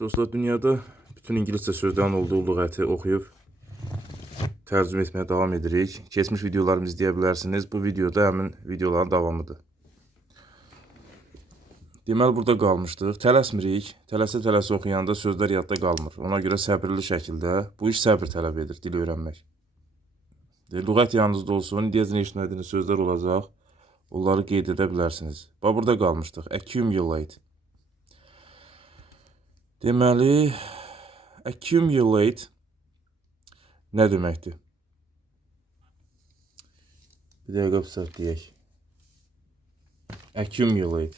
Dostlar, dünyada bütün İngiliscə sözlərin olduğu lüğəti oxuyub tərcümə etməyə davam edirik. Keçmiş videolarımı izləyə bilərsiniz. Bu videoda həmin videoların davamıdır. Deməli, burada qalmışdıq. Tələsmirik. Tələsə oxuyanda sözlər yadda qalmır. Ona görə səbirli şəkildə, bu iş səbir tələb edir, dil öyrənmək. Lüğət yanınızda olsun, indiyəcə eşitmədiyiniz sözlər olacaq. Onları qeyd edə bilərsiniz. Bax, burada qalmışdıq. Accumulate. Deməli, accumulate nə deməkdir? Bir dəqiqə pısaq deyək. Accumulate.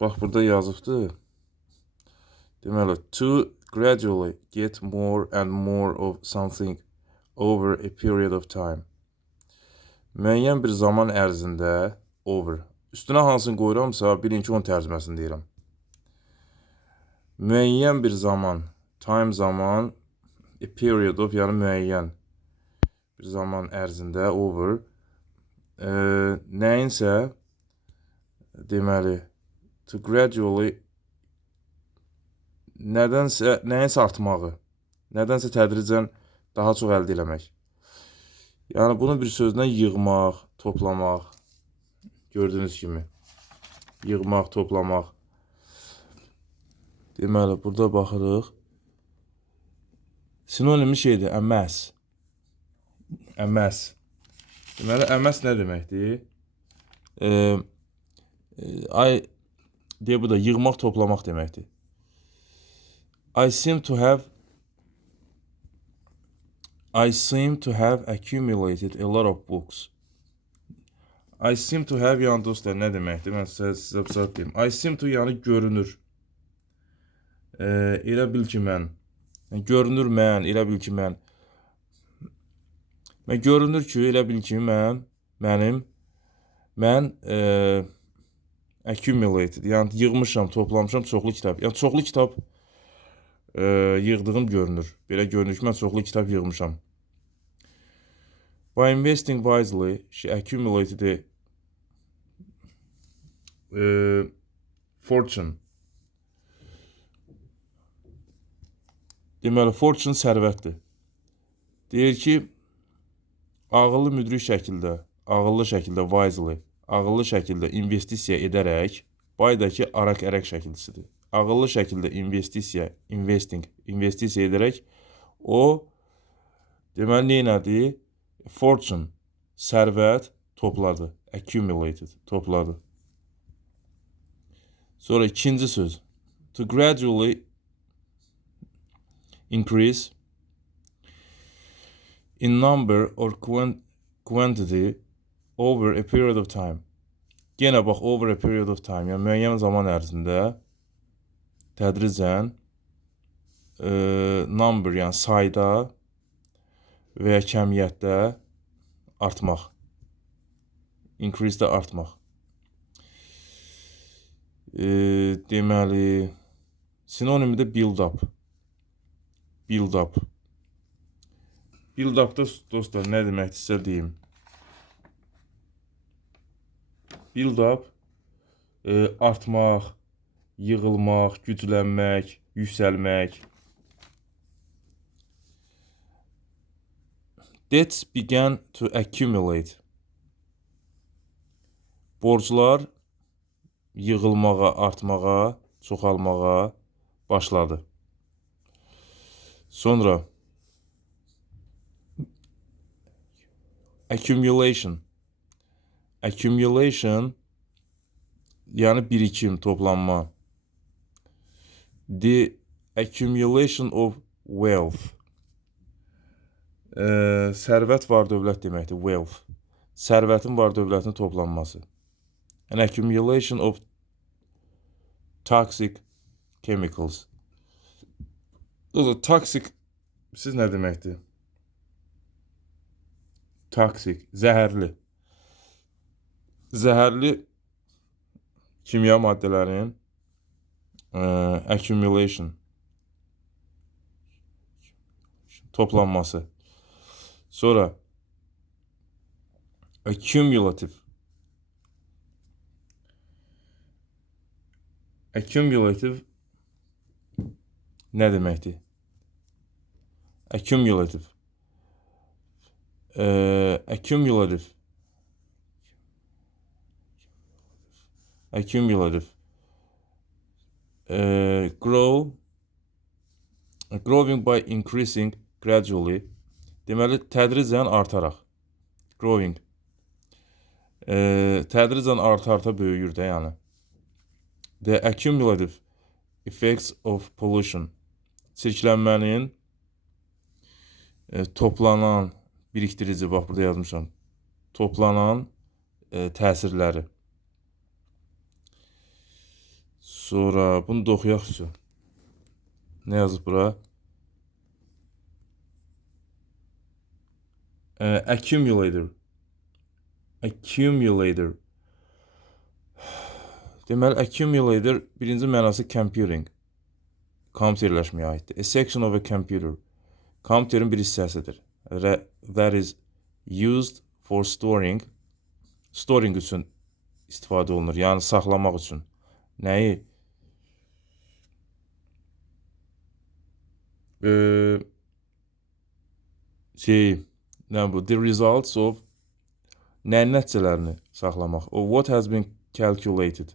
Bax, burada yazıbdır. Deməli, to gradually get more and more of something over a period of time. Müəyyən bir zaman ərzində over. Üstünə hansını qoyuramsa, bilin ki, onun tərcüməsini deyirəm. Müəyyən bir zaman, time zaman, a period of, yəni müəyyən bir zaman ərzində over. Nəyinsə, deməli, to gradually, nəyinsə artmağı, nədənsə tədricən daha çox əldə eləmək. Yəni, bunu bir sözlə yığmaq, toplamaq, gördüyünüz kimi, yığmaq, toplamaq. Deməli, burada baxırıq. Sinonimi şeydir, amass. Amass. Deməli, amass nə deməkdir? Bu da yığmaq, toplamaq deməkdir. I seem to have accumulated a lot of books. I seem to have, yəni dostlar, nə deməkdir? Mən sizə pısaq deyim. I seem to, yəni görünür. Elə bil ki, mən. Görünür mən, elə bil ki, mən. Mən görünür ki, elə bil ki, mən accumulated, yəni yığmışam, toplamışam çoxlu kitab. Yəni çoxlu kitab yığdığım görünür. Belə görünür ki, mən çoxlu kitab yığmışam. By investing wisely, she accumulated a fortune. Deməli, fortune sərvətdir. Deyir ki, ağıllı müdrik şəkildə, wisely, ağıllı şəkildə investisiya edərək, baydakı araq-ərək şəkilçisidir. Ağıllı şəkildə investisiya edərək, o, deməli, neynədir? Fortune, sərvət topladı. Accumulated, topladı. Sonra ikinci söz. To gradually increase in number or quantity over a period of time. Yenə bax, over a period of time. Yəni, müəyyən zaman ərzində tədricən number, yəni sayda və ya kəmiyyətdə artmaq. Increase-də artmaq. Deməli, sinonimi də build up. Build up. Build up-da, dostlar, nə deməkdir sizə deyim. Build up, artmaq, yığılmaq, güclənmək, yüksəlmək. Debts began to accumulate. Borclar yığılmağa, artmağa, çoxalmağa başladı. Sonra accumulation. Accumulation, yəni birikim, toplanma. The accumulation of wealth. Sərvət var dövlət deməkdir, wealth. Sərvətin var dövlətin toplanması. An accumulation of toxic chemicals. Toxic, siz nə deməkdir? Toxic, zəhərli. Zəhərli kimya maddələrin accumulation, toplanması. Sonra accumulative. Accumulative nə deməkdir? Accumulative. Accumulative. Accumulative. Growing by increasing gradually. Deməli, tədricən artaraq. Growing. Tədricən arta böyüyür də, yəni. The accumulative effects of pollution. Çirklənmənin toplanan, biriktirici, bax burada yazmışam. Toplanan təsirləri. Sonra bunu da oxuyaq üçün. Nə yazıb bura? Accumulator. Accumulator. Deməli, accumulator birinci mənası computing. Kompüterləşməyə aiddir. A section of a computer. Kompüterin bir hissəsidir. That is used for storing. Storing üçün istifadə olunur. Yəni, saxlamaq üçün. Nəyi? The results of nəyin nəticələrini saxlamaq. Of what has been calculated.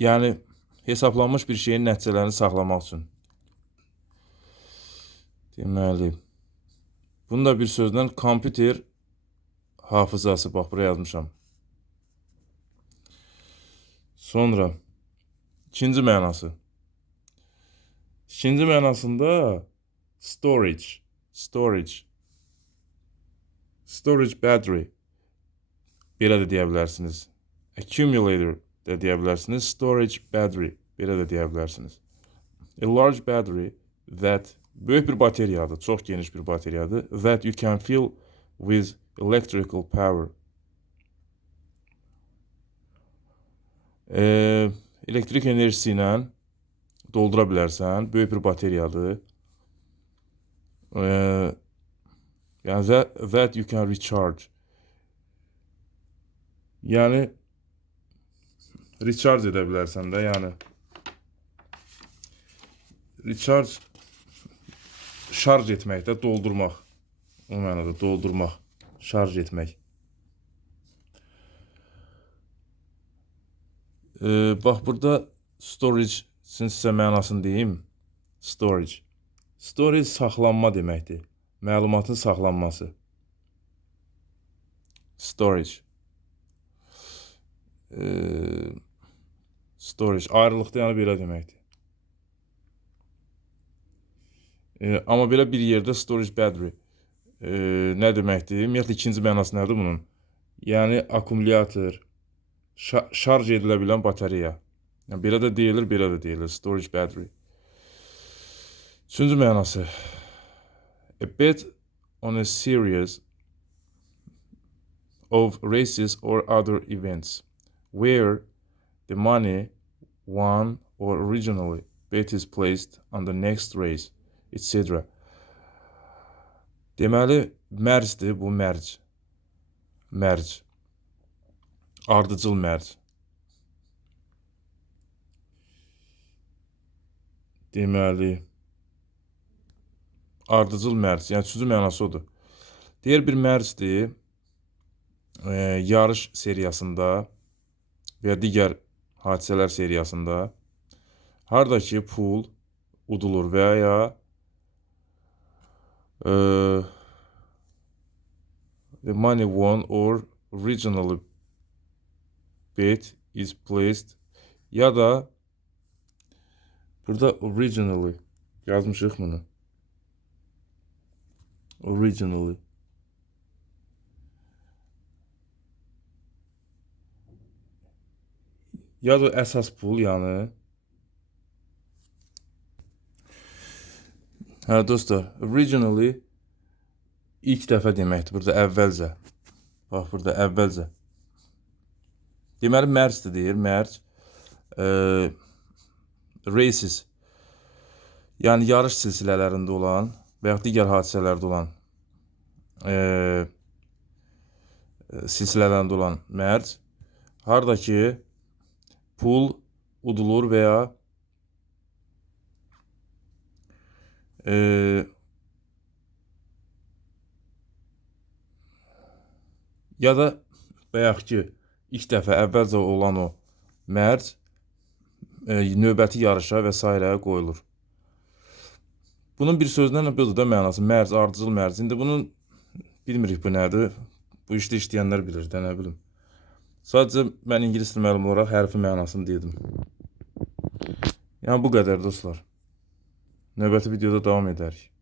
Yəni, hesablanmış bir şeyin nəticələrini saxlamaq üçün. Deməli, bunu da bir sözlə kompüter hafızası, bax, buraya yazmışam. Sonra, ikinci mənası. İkinci mənasında storage. Storage battery. Belə də deyə bilərsiniz. Accumulator da deyə bilərsiniz. Storage battery. Belə də deyə bilərsiniz. A large battery that, böyük bir bateriyadır, çox geniş bir bateriyadır. That you can fill with electrical power. Elektrik enerjisi ilə doldura bilərsən. Böyük bir bateriyadır. Yəni, that you can recharge. Yəni, recharge edə bilərsən də, yəni. Recharge, şarj etmək də, doldurmaq. O mənada, doldurmaq, şarj etmək. Bax, burada storage-sin sizə mənasını deyim. Storage. Storage saxlanma deməkdir. Məlumatın saxlanması. Storage. Storage. Ayrılıqda, yəni belə deməkdir. Amma belə bir yerdə storage battery nə deməkdir? Ümumiyyətlə, ikinci mənası nədir bunun? Yəni, akkumulyator, şarj edilə bilən batareya. Yəni, belə də deyilir, belə də deyilir. Storage battery. Üçüncü mənası. A bet on a series of races or other events where the money won or originally bet is placed on the next race, etc. Deməli, mərcdir bu, mərc. Mərc. Ardıcıl mərc. Deməli, ardıcıl mərc. Yəni, üçüncü mənası odur. Digər bir mərcdir, yarış seriyasında və ya digər hadisələr seriyasında haradakı pul udulur və ya the money won or originally bet is placed, ya da burada originally yazmışıq bunu. Originally. Ya da əsas pul, yəni. Hə, dostlar, originally ilk dəfə deməkdir. Burada əvvəlcə. Bax, burada əvvəlcə. Deməli, mərcdir deyir, mərc. Races. Yəni, yarış silsilələrində olan və ya digər hadisələrdə olan silsilələrində olan mərc. Harda ki, pul udulur və ya da bayaq ki, ilk dəfə əvvəlcə olan o mərc növbəti yarışa və s. qoyulur. Bunun bir sözlə budur da mənası, mərc, ardıcıl mərc. İndi bunun bilmirik bu nədir. Bu işdə işləyənlər bilir də, nə bilim. Sadəcə mən ingilis dili müəllimi olaraq hərfin mənasını dedim. Yəni bu qədər dostlar. Növbəti videoda davam edərik.